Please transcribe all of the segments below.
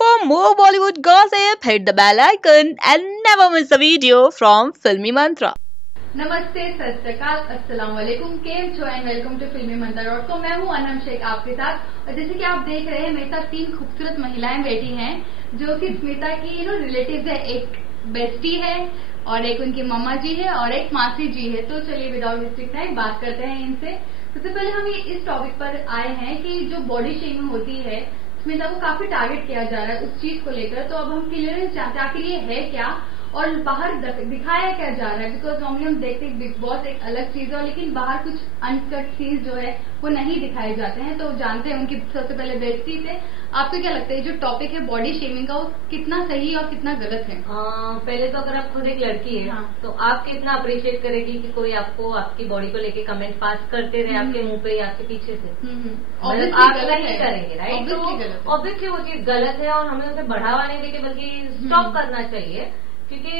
For more Bollywood gossip, hit the bell icon and never miss a video from Filmy Mantra. नमस्ते, सत श्री अकाल, अस्सलाम वालेकुम, केम छो एंड वेलकम टू फिल्मी मंत्रा। तो मैं हूँ अनम शेख आपके साथ। और जैसे कि आप देख रहे हैं मेरे साथ तीन खूबसूरत महिलाएं बैठी हैं जो कि स्मिता की रिलेटिव है। एक बेस्टी है और एक उनकी मम्मा जी है और एक मासी जी है। तो चलिए विदाउट वेस्टिंग टाइम बात करते हैं इनसे। सबसे पहले हम इस टॉपिक पर आए हैं कि जो बॉडी शेमिंग होती है स्मिता को काफी टारगेट किया जा रहा है उस चीज को लेकर। तो अब हम क्लियरेंस चाहते हैं आखिर ये है क्या और बाहर दिखाया क्या जा रहा है। बिकॉज नॉर्मली हम देखते हैं बिग बॉस एक अलग चीज है लेकिन बाहर कुछ अनकट चीज जो है वो नहीं दिखाए जाते हैं। तो जानते हैं उनकी सबसे पहले बेइज्जती से। आपको क्या लगता है जो टॉपिक है बॉडी शेमिंग का वो कितना सही और कितना गलत है? पहले तो अगर आप खुद एक लड़की है तो आप कितना अप्रिशिएट करेगी कि कोई आपको आपकी बॉडी को लेके कमेंट पास करते रहे आपके मुंह पे या आपके पीछे से। मतलब आप नहीं करेंगे, राइट? तो ऑब्वियसली वो चीज गलत है और हमें उसे बढ़ावा नहीं देके बल्कि स्टॉप करना चाहिए। क्योंकि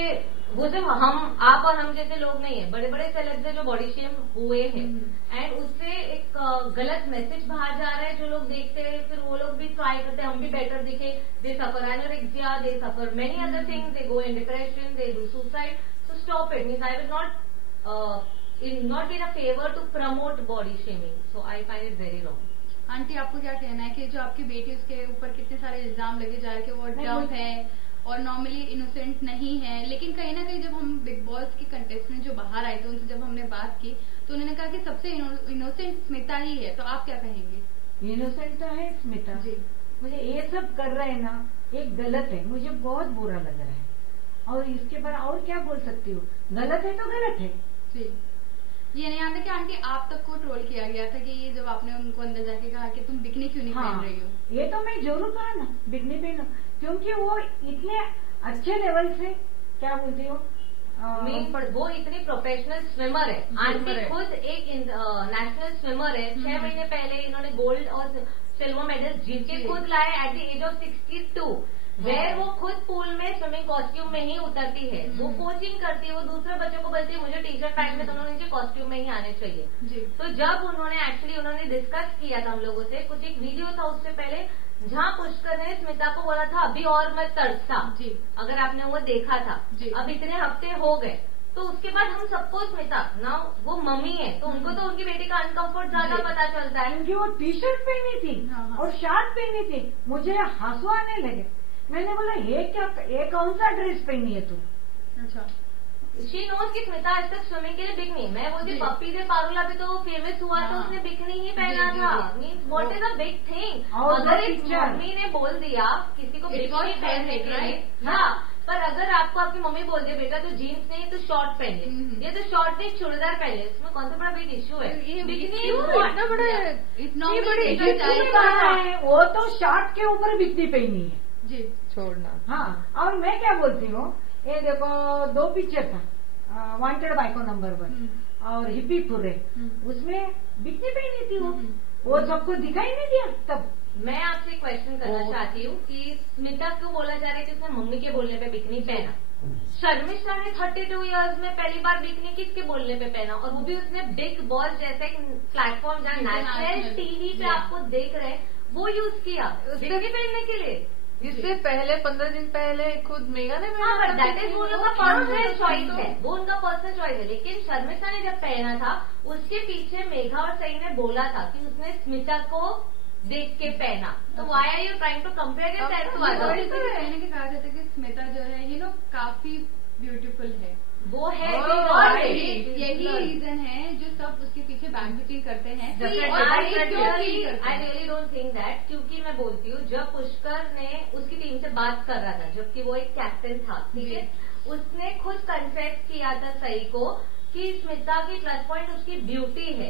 वो सिर्फ आप और हम जैसे लोग नहीं है, बड़े बड़े सेलेब्स है जो बॉडी शेम हुए हैं एंड उससे एक गलत मैसेज बाहर जा रहा है। जो लोग देखते हैं फिर वो लोग भी ट्राई करते हैं हम भी बेटर दिखे। They suffer anorexia, they suffer many other things, they go in depression, they do suicide. So stop it. Means I will not in a favour to promote body shaming. So I find it very wrong. Aunty आपको क्या कहना है कि जो आपकी बेटी उसके ऊपर कितने सारे इल्जाम लगे जा रहे हैं कि वो डम है और नॉर्मली इनोसेंट नहीं है, लेकिन कहीं ना कहीं जब हम बिग बॉस के कंटेस्टेंट जो बाहर आए थे उनसे जब हमने बात की तो उन्होंने कहा कि सबसे इनोसेंट स्मिता ही है। तो आप क्या कहेंगे? इनोसेंट तो है स्मिता जी। मुझे ये सब कर रहे हैं ना एक गलत है, मुझे बहुत बुरा लग रहा है और इसके बाद और क्या बोल सकती हूँ। गलत है तो गलत है जी। ये नहीं आता कि आंटी आप तक को ट्रोल किया गया था कि ये जब आपने उनको अंदर जाके कहा कि तुम बिकनी क्यों नहीं पहन रही हो? ये तो मैं जरूर कहा ना बिकनी पहनो, क्योंकि वो इतने अच्छे लेवल से क्या बोलती हो वो इतनी प्रोफेशनल स्विमर है। आंटी खुद एक नेशनल स्विमर है। 6 महीने पहले इन्होंने गोल्ड और सिल्वर मेडल जीत के खुद लाए at the age of 62। Where वो खुद पूल में स्विमिंग कॉस्ट्यूम में ही उतरती है। वो कोचिंग करती है, वो दूसरे बच्चों को बोलती है मुझे टीचर पैंट में दोनों नीचे कॉस्ट्यूम में ही आने चाहिए। तो जब उन्होंने डिस्कस किया था हम लोगों से, कुछ एक वीडियो था उससे पहले जहाँ पुष्कर ने स्मिता को बोला था अभी और मैं तरसता। अगर आपने वो देखा था। अब इतने हफ्ते हो गए तो उसके बाद हम सबको स्मिता ना वो मम्मी है तो उनको तो उनकी बेटी का अनकंफर्ट ज्यादा पता चलता है। क्योंकि वो टी शर्ट पहनी थी और शर्ट पहनी थी, मुझे हंसू आने लगे। मैंने बोला ये कौन सा ड्रेस पहनी है तू? अच्छा शी नोज की स्मिता आज तक स्विमिंग के लिए बिकनी। मैं बोलती पप्पी से पारुला भी तो फेमस हुआ तो उसने बिकनी ही पहना था। Means what is a big thing. अगर एक मम्मी ने बोल दिया किसी को बिकनी पहनने के लिए, हाँ, पर अगर आपको आपकी मम्मी बोल दे बेटा तो जीन्स नहीं तो शॉर्ट पहन ले, ये तो शॉर्ट नहीं चूड़ीदार पहन ले, इसमें कौन सा बड़ा बिग इश्यू है? वो तो शॉर्ट के ऊपर बिकनी पहनी है जी, छोड़ना। हाँ, और मैं क्या बोलती हूँ, ये देखो 2 पिक्चर था, वांटेड बाइको नंबर 1 और हिप्पी फुरे, उसमें बिकनी पहनी थी वो सबको दिखाई नहीं दिया। तब मैं आपसे क्वेश्चन करना चाहती हूँ कि स्मिता क्यों बोला जा रहा है कि उसने मम्मी के बोलने पे बिकनी पहना? शर्मिष्ठा ने 32 इयर्स में पहली बार बिकनी किसके बोलने पे पहना और वो भी उसने बिग बॉस जैसे एक प्लेटफॉर्म जहाँ नेशनल टीवी पे आपको देख रहे हैं वो यूज किया बिकनी पहनने के लिए। इससे पहले 15 दिन पहले खुद मेगा ने दैट इज वो उनका पर्सनल चॉइस है, वो उनका पर्सनल चॉइस है। लेकिन शर्मिष्ठा ने जब पहना था उसके पीछे मेघा और सई ने बोला था कि उसने स्मिता को देख के पहना। तो why are you trying to compare yourself to others? कहने के कहा जाता है कि स्मिता जो है काफी ब्यूटीफुल है। वो है यही रीजन है जो सब उसके पीछे बैकबिटिंग करते हैं। I really don't think that, क्योंकि मैं बोलती हूँ जब पुष्कर ने उसकी टीम से बात कर रहा था जबकि वो एक कैप्टन था, ठीक है, उसने खुद कन्फेस किया था सही को कि स्मिता की प्लस पॉइंट उसकी ब्यूटी है।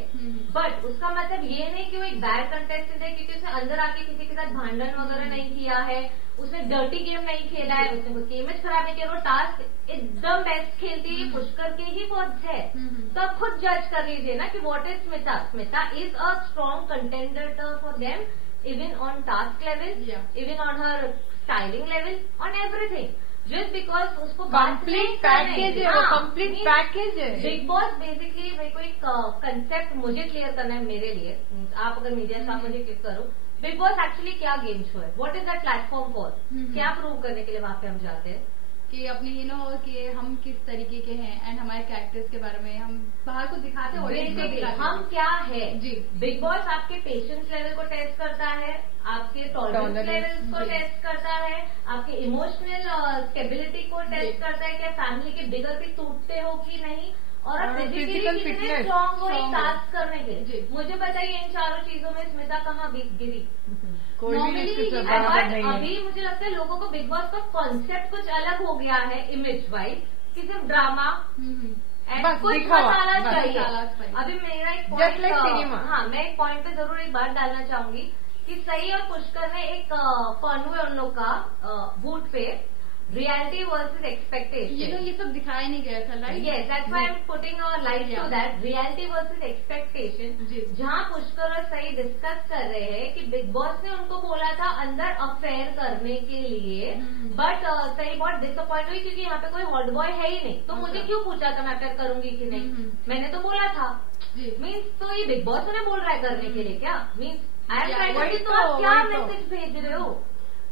बट उसका मतलब ये नहीं कि वो एक बैड कंटेस्टेंट है क्योंकि उसने अंदर आके किसी के साथ भांडन वगैरह नहीं किया है, उसने डर्टी गेम नहीं खेला है, उसने खुद की इमेज खराब नहीं किया। वो टास्क एकदम बेस्ट खेलती है, पुष्कर के ही वर्ड्स है। तो आप खुद जज कर लीजिए ना कि what is Smita. Smita is a strong contender for them even on task level, even on her styling level, on everything. Just because उसको कंप्लीट पैकेज है, कंप्लीट पैकेज है। बिग बॉस बेसिकली मेरे को एक कंसेप्ट मुझे क्लियर करना है मेरे लिए। आप अगर मीडिया से आप मुझे क्लियर करो, बिग बॉस एक्चुअली क्या गेम शो है, what is that platform for, क्या प्रूव करने के लिए वहाँ पे हम जाते हैं कि अपनी कि हम किस तरीके के हैं एंड हमारे कैरेक्टर्स के बारे में हम बाहर को दिखाते हैं, हम क्या है जी। बिग बॉस आपके पेशेंस लेवल को टेस्ट करता है, आपके टॉलरेंस लेवल को टेस्ट करता है, आपके इमोशनल स्टेबिलिटी को टेस्ट करता है, क्या फैमिली के बिगर भी टूटते हो कि नहीं, और आप फिजिकली कितने स्ट्रॉन्ग हो एक टास्क करने के लिए। मुझे बताइए इन चारों चीजों में स्मिता कहाँ गिरी? अभी मुझे लगता है लोगों को बिग बॉस का कॉन्सेप्ट कुछ अलग हो गया है इमेज वाइज, कि सिर्फ ड्रामा कुछ मसाला चाहिए। अभी मेरा एक पॉइंट, हाँ मैं एक पॉइंट पे जरूर एक बात डालना चाहूंगी कि सही और पुष्कर ने एक कॉन्वे उन लोग का वोट पे रियलिटी वर्सेस एक्सपेक्टेशन, ये सब दिखाया नहीं गया था, right? Yes, that's why I am putting a light to that, reality versus expectation, जहां पुष्कर और सही डिस्कस कर रहे हैं कि बिग बॉस ने उनको बोला था अंदर अफेयर करने के लिए, बट सही बहुत डिसअपॉइंट हुई क्योंकि यहाँ पे कोई हॉट बॉय है ही नहीं, तो मुझे क्यों पूछा था मैं अफेयर करूंगी कि नहीं, मैंने तो बोला था। मीन्स तो ये बिग बॉस ने बोल रहा है करने के लिए क्या? मीन्स आई एम ट्राइंग, तो आप क्या मैसेज भेज रहे हो?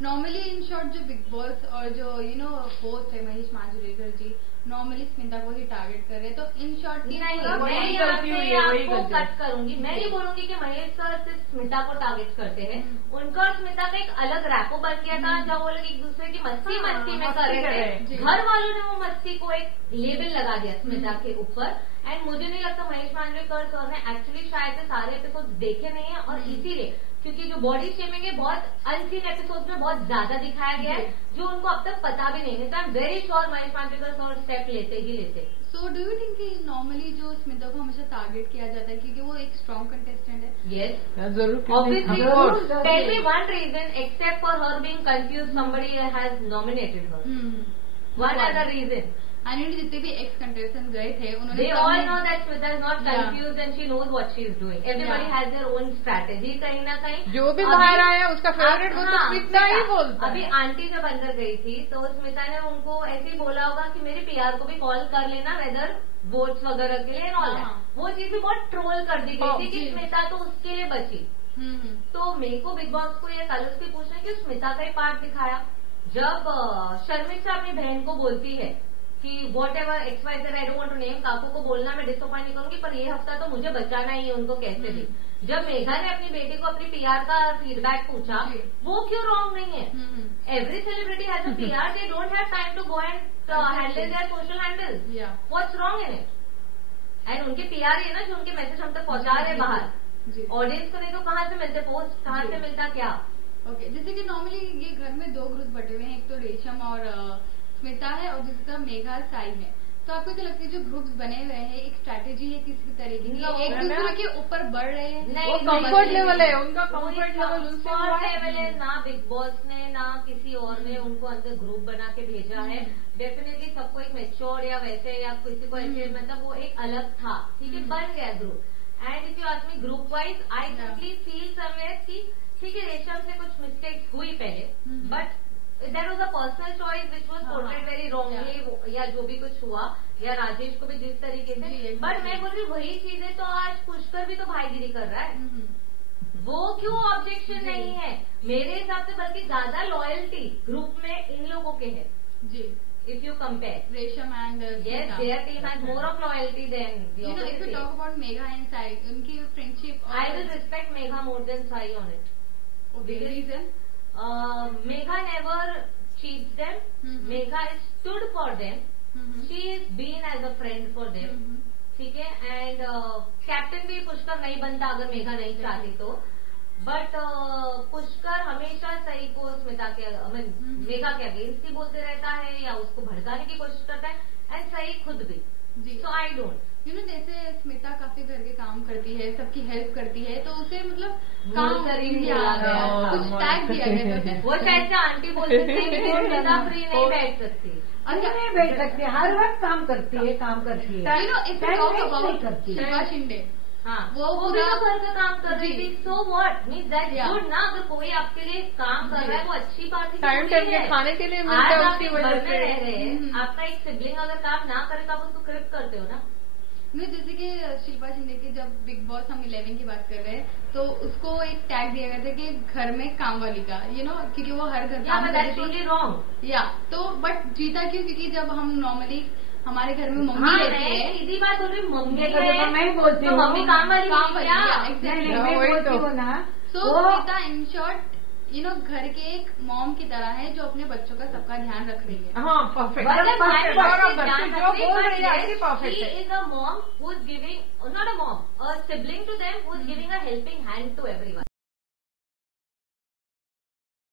नॉर्मली इन शॉर्ट जो बिग बॉस और जो होस्ट है महेश मांजरेकर जी नॉर्मली स्मिता को ही टारगेट कर रहे हैं, तो इन शॉर्ट की नहीं, मैं यहाँ पे आपको कट करूंगी, मैं ये बोलूंगी कि महेश सर सिर्फ स्मिता को टारगेट करते हैं, उनका और स्मिता का एक अलग रैपो बन गया था जब वो लोग एक दूसरे की मस्ती में कर रहे थे, घर वालों ने वो मस्ती को एक लेबल लगा दिया स्मिता के ऊपर, एंड मुझे नहीं लगता महेश मांजरेकर सर ने एक्चुअली शायद से सारे एपिसोड देखे नहीं है, और इसीलिए क्योंकि जो बॉडी शेमिंग है बहुत अनसीन एपिसोड में बहुत ज्यादा दिखाया गया है जो उनको अब तक पता भी नहीं है, तो I am very sure Mahesh Manjrekar sir step लेते ही लेते। सो डू यू थिंक कि नॉर्मली जो स्मिता को हमेशा टारगेट किया जाता है क्योंकि वो एक स्ट्रॉन्ग कंटेस्टेंट है? यस, जरूर। Obviously tell me one reason except for her being confuse somebody has nominated her, one other reason. जितने भी एक्स कंटेस्टेंट गए थे उन्होंने they all know that Smita is not confused and she knows what she is doing. Everybody has their own strategy कहीं ना कहीं। जो भी बाहर आया उसका फेवरेट वो तो स्मिता ही बोलता है। अभी आंटी जब अंदर गई थी तो स्मिता ने उनको ऐसे ही बोला होगा कि मेरे पीआर को भी कॉल कर लेना वेदर वोट्स वगैरह के लिए, ऑल वो चीज भी बहुत ट्रोल कर दी गई थी कि स्मिता तो उसके लिए बची। तो मेरे को बिग बॉस को ये कल उसके पूछना कि स्मिता का ही पार्ट दिखाया जब शर्मिष्ठा अपनी बहन को बोलती है कि whatever X Y Z I don't want to name, काकू को बोलना मैं डिसअपॉइंट नहीं करूंगी पर ये हफ्ता तो मुझे बचाना ही है उनको कैसे भी। जब मेघा ने अपनी बेटी को अपनी पीआर का फीडबैक पूछा वो क्यों रॉन्ग नहीं है? Every celebrity has a PR, they don't have time to go and handle their social handle, what's wrong in it? And उनके पीआर है ना जो उनके मैसेज हम तक पहुंचा रहे बाहर, ऑडियंस को नहीं तो कहाँ से मिलते पोस्ट, कहाँ से मिलता क्या? ओके, जैसे कि नॉर्मली ये घर में दो ग्रुप बटे हुए हैं, एक तो रेशम और स्मिता है और दूसरी तरफ मेघा साई है, तो आपको क्या लगता है जो ग्रुप्स बने हुए हैं एक स्ट्रैटेजी है किसी तरीके की, एक दूसरे के ऊपर बढ़ रहे हैं? वो कंफर्ट लेवल है उनका, कंफर्ट लेवल लेवल है ना बिग बॉस ने ना किसी और ने उनको अंदर ग्रुप बना के भेजा है। डेफिनेटली सबको एक मेच्योर या वैसे या किसी को ऐसे मतलब वो एक अलग था, ठीक है, बन गया group. And if you ask me group wise I simply feel somewhere कि ठीक है रेशम से कुछ मिस्टेक्स हुई पहले, but there was a personal choice which was portrayed very wrongly, या जो भी कुछ हुआ या राजेश को भी जिस तरीके से, बट मैं बोल रही वही चीज है तो आज पुष्कर भी तो भाईगिरी कर रहा है, वो क्यों ऑब्जेक्शन नहीं है? मेरे हिसाब से बल्कि ज्यादा लॉयल्टी ग्रुप में इन लोगों के है जी। If you compare Resham and yes, their team has more of loyalty than the other. If you talk about Megha and Sai, उनकी friendship, I will respect Megha more than Sai on it. Okay, reason? Megha never cheats them. Megha is stood for them. She is been as a friend for them. ठीक है, and captain भी पुष्कर नहीं बनता अगर मेघा नहीं चाहती तो, but Pushkar हमेशा सही को स्मिता के मेघा के अगेंस्ट ही बोलते रहता है या उसको भड़काने की कोशिश करता है, एंड सही खुद भी। सो आई डोंट जैसे स्मिता काफी घर के काम करती है, सबकी हेल्प करती है, तो उसे मतलब काम करी कुछ टैग दिया गया, वो शायद आंटी बोलते थे स्मिता फ्री नहीं बैठ सकती, नहीं बैठ सकती, हर वक्त काम करती है, काम करती है। शिंदे हाँ, वो भी तो घर का काम कर रही थी, so what means that good ना, अगर कोई आपके लिए काम कर रहा है वो अच्छी बात है, टाइम टाइम के खाने के लिए मिलता है उसकी वजह से। रह रहे हैं, आपका एक सिबलिंग अगर काम ना करे तो आप उसको क्रिप करते हो ना, जैसे कि शिल्पा शिंदे की जब बिग बॉस हम 11 की बात कर रहे हैं तो उसको एक टैग दिया गया था कि घर में काम वाली का क्योंकि वो हर घर काम करती थी या तो बट जीता क्यों? क्योंकि जब हम नॉर्मली हमारे घर में मम्मी रहती है, सीधी बात बोल रही मम्मी मैं बोलती हूँ मम्मी काम वाली ना। सो जीता इन शॉर्ट घर के एक मॉम की तरह है जो अपने बच्चों का सबका ध्यान रख रही है। हाँ perfect. Is a mom who is giving, not a mom, a sibling to them who is giving a helping hand to everyone.